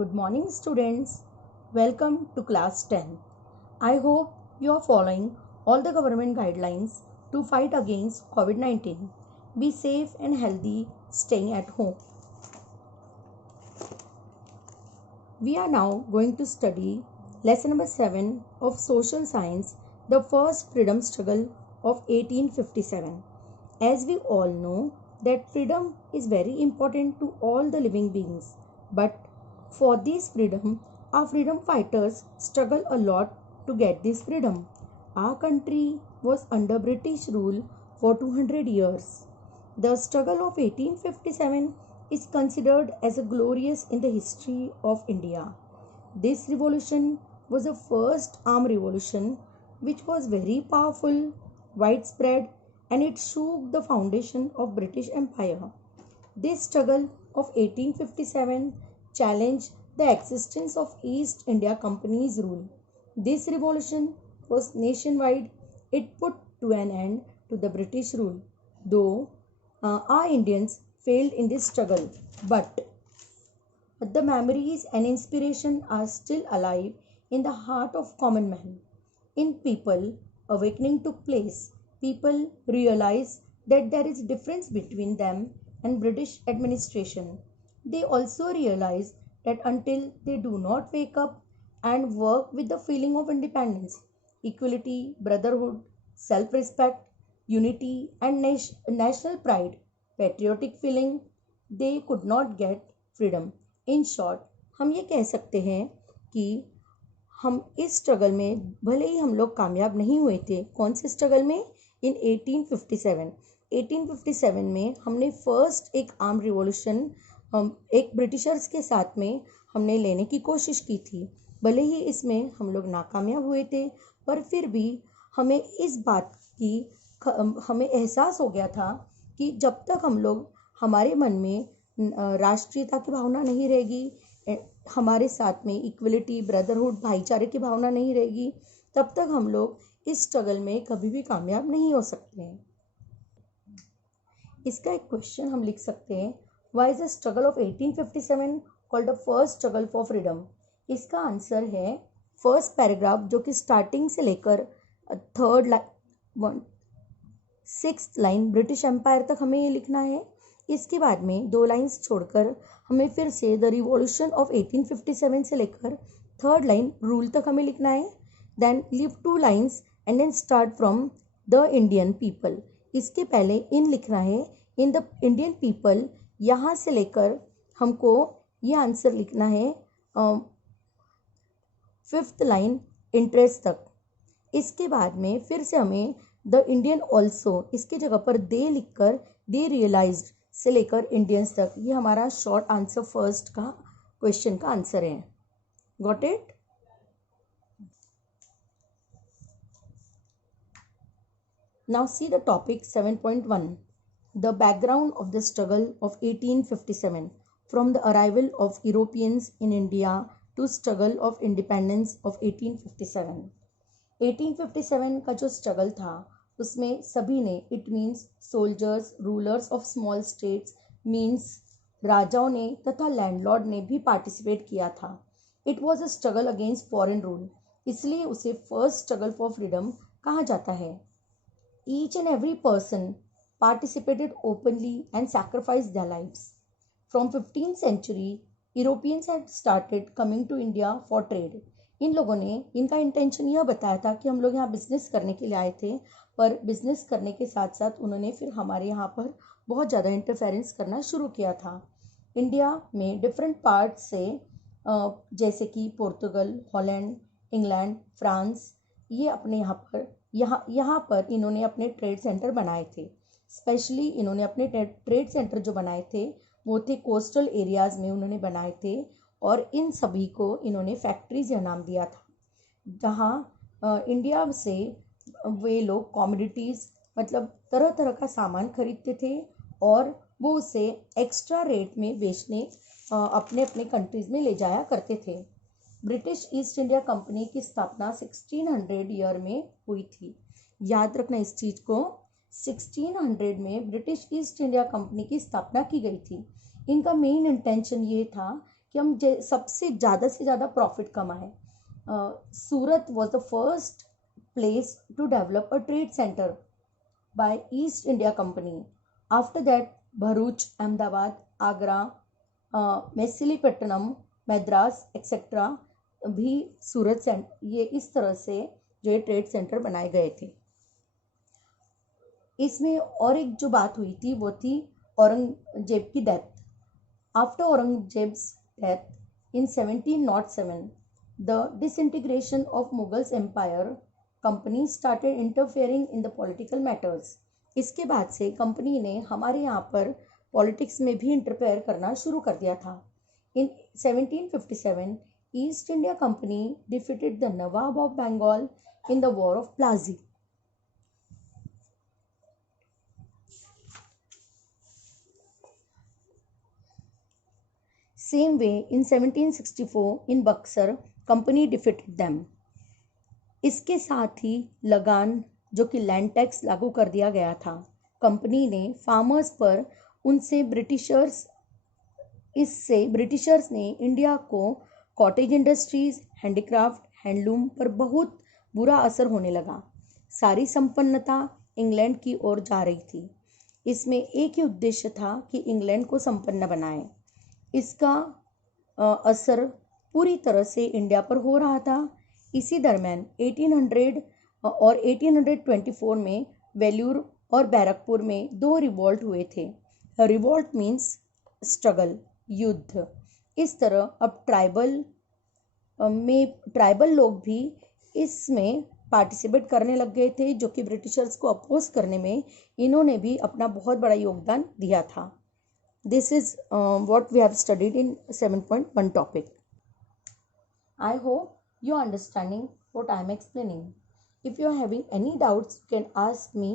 Good morning, students. Welcome to class 10. I hope you are following all the government guidelines to fight against COVID 19. Be safe and healthy, staying at home. We are now going to study lesson number 7 of social science, the first freedom struggle of 1857. As we all know that freedom is very important to all the living beings, but for this freedom, our freedom fighters struggle a lot to get this freedom. Our country was under British rule for 200 years. The struggle of 1857 is considered as a glorious in the history of India. This revolution was the first armed revolution which was very powerful, widespread, and it shook the foundation of British Empire. This struggle of 1857 challenged the existence of East India Company's rule. This revolution was nationwide. It put to an end to the British rule, though our Indians failed in this struggle, but the memories and inspiration are still alive in the heart of common man. In people, awakening took place. People realized that there is difference between them and British administration. They also realized that until they do not wake up and work with the feeling of independence, equality, brotherhood, self-respect, unity and national pride, patriotic feeling, they could not get freedom. In short, हम ये कह सकते हैं कि हम इस struggle में भले ही हम लोग कामयाब नहीं हुए थे. कौन से स्ट्रगल में? इन 1857 में हमने फर्स्ट एक आर्म रिवॉल्यूशन एक ब्रिटिशर्स के साथ में हमने लेने की कोशिश की थी. भले ही इसमें हम लोग नाकामयाब हुए थे, पर फिर भी हमें इस बात की हमें एहसास हो गया था कि जब तक हम लोग हमारे मन में राष्ट्रीयता की भावना नहीं रहेगी, हमारे साथ में इक्वलिटी, ब्रदरहुड, भाईचारे की भावना नहीं रहेगी, तब तक हम लोग इस स्ट्रगल में कभी भी कामयाब नहीं हो सकते हैं. इसका एक क्वेश्चन हम लिख सकते हैं, why is the struggle of 1857 called the first struggle for freedom. इसका आंसर है फर्स्ट पैराग्राफ, जो कि स्टार्टिंग से लेकर third line 6th line British empire तक हमें ये लिखना है. इसके बाद में 2 लाइन्स छोड़कर हमें फिर से द रिवॉल्यूशन ऑफ 1857 से लेकर 3rd लाइन रूल तक हमें लिखना है. Then leave 2 lines and then start from the Indian people. इसके पहले इन लिखना है, इन द इंडियन पीपल. यहाँ से लेकर हमको ये आंसर लिखना है 5th लाइन इंटरेस्ट तक. इसके बाद में फिर से हमें द इंडियन ऑल्सो, इसके जगह पर दे लिखकर दे रियलाइज्ड से लेकर इंडियंस तक. ये हमारा शॉर्ट आंसर फर्स्ट का क्वेश्चन का आंसर है. Got it? Now see the topic 7.1, the background of the struggle of 1857 from the arrival of Europeans in India to struggle of independence of 1857. 1857 का जो स्ट्रगल था उसमें सभी ने, it means soldiers, rulers of small states, means राजाओं ने तथा landlord ने भी पार्टिसिपेट किया था. It was a struggle against foreign rule, इसलिए उसे फर्स्ट स्ट्रगल फॉर फ्रीडम कहा जाता है. Each and every person participated openly and sacrificed their lives. From 15th century, Europeans had started coming to India for trade. इन लोगों ने, इनका intention यह बताया था कि हम लोग यहाँ बिजनेस करने के लिए आए थे, पर बिजनेस करने के साथ साथ उन्होंने फिर हमारे यहाँ पर बहुत ज़्यादा इंटरफेरेंस करना शुरू किया था. इंडिया में डिफरेंट पार्ट से जैसे कि पोर्तुगल, हॉलैंड, इंग्लैंड, फ्रांस, ये अपने यहाँ पर इन्होंने अपने ट्रेड सेंटर बनाए थे. स्पेशली इन्होंने अपने ट्रेड सेंटर जो बनाए थे वो थे कोस्टल एरियाज़ में उन्होंने बनाए थे, और इन सभी को इन्होंने फैक्ट्रीज या नाम दिया था, जहाँ इंडिया से वे लोग कॉमोडिटीज़, मतलब तरह तरह का सामान खरीदते थे और वो उसे एक्स्ट्रा रेट में बेचने अपने अपने कंट्रीज़ में ले जाया करते थे. ब्रिटिश ईस्ट इंडिया कंपनी की स्थापना 1600 ईयर में हुई थी. याद रखना इस चीज़ को, 1600 में ब्रिटिश ईस्ट इंडिया कंपनी की स्थापना की गई थी. इनका मेन इंटेंशन ये था कि हम सबसे ज़्यादा से ज़्यादा प्रॉफिट कमाएं। Surat was the first place to develop a trade centre by East India Company. After that Bharuch, Ahmedabad, Agra, Masulipatnam, Madras etcetera भी सूरत सेंटर, ये इस तरह से जो ट्रेड सेंटर बनाए गए थे। इसमें और एक जो बात हुई थी वो थी औरंगजेब की death. After Aurangzeb's death in 1707 the disintegration of Mughals empire, company started interfering in the political matters। इसके बाद से कंपनी ने हमारे यहाँ पर पॉलिटिक्स में भी इंटरफेयर करना शुरू कर दिया था। In 1757 East India Company defeated the Nawab of Bengal in the war of Plassey. Same way in 1764 in Buxar company defeated them। इसके साथ ही लगान जो कि लैंड टैक्स लागू कर दिया गया था, कंपनी ने फार्मर्स पर इससे ब्रिटिशर्स ने इंडिया को कॉटेज इंडस्ट्रीज, हैंडीक्राफ्ट, हैंडलूम पर बहुत बुरा असर होने लगा। सारी संपन्नता इंग्लैंड की ओर जा रही थी। इसमें एक ही उद्देश्य था कि इंग्लैंड को संपन्न बनाए। इसका असर पूरी तरह से इंडिया पर हो रहा था। इसी दरम्यान 1800 और 1824 में वेल्यूर और बैरकपुर में 2 रिवॉल्ट हुए थे। रिवॉल्ट मीन्स स्ट्रगल, युद्ध। इस तरह अब ट्राइबल लोग भी इसमें पार्टिसिपेट करने लग गए थे, जो कि ब्रिटिशर्स को अपोज करने में इन्होंने भी अपना बहुत बड़ा योगदान दिया था। This is what we have studied in 7.1 topic. I hope you are understanding what I am explaining. If you are having any doubts, you can ask me.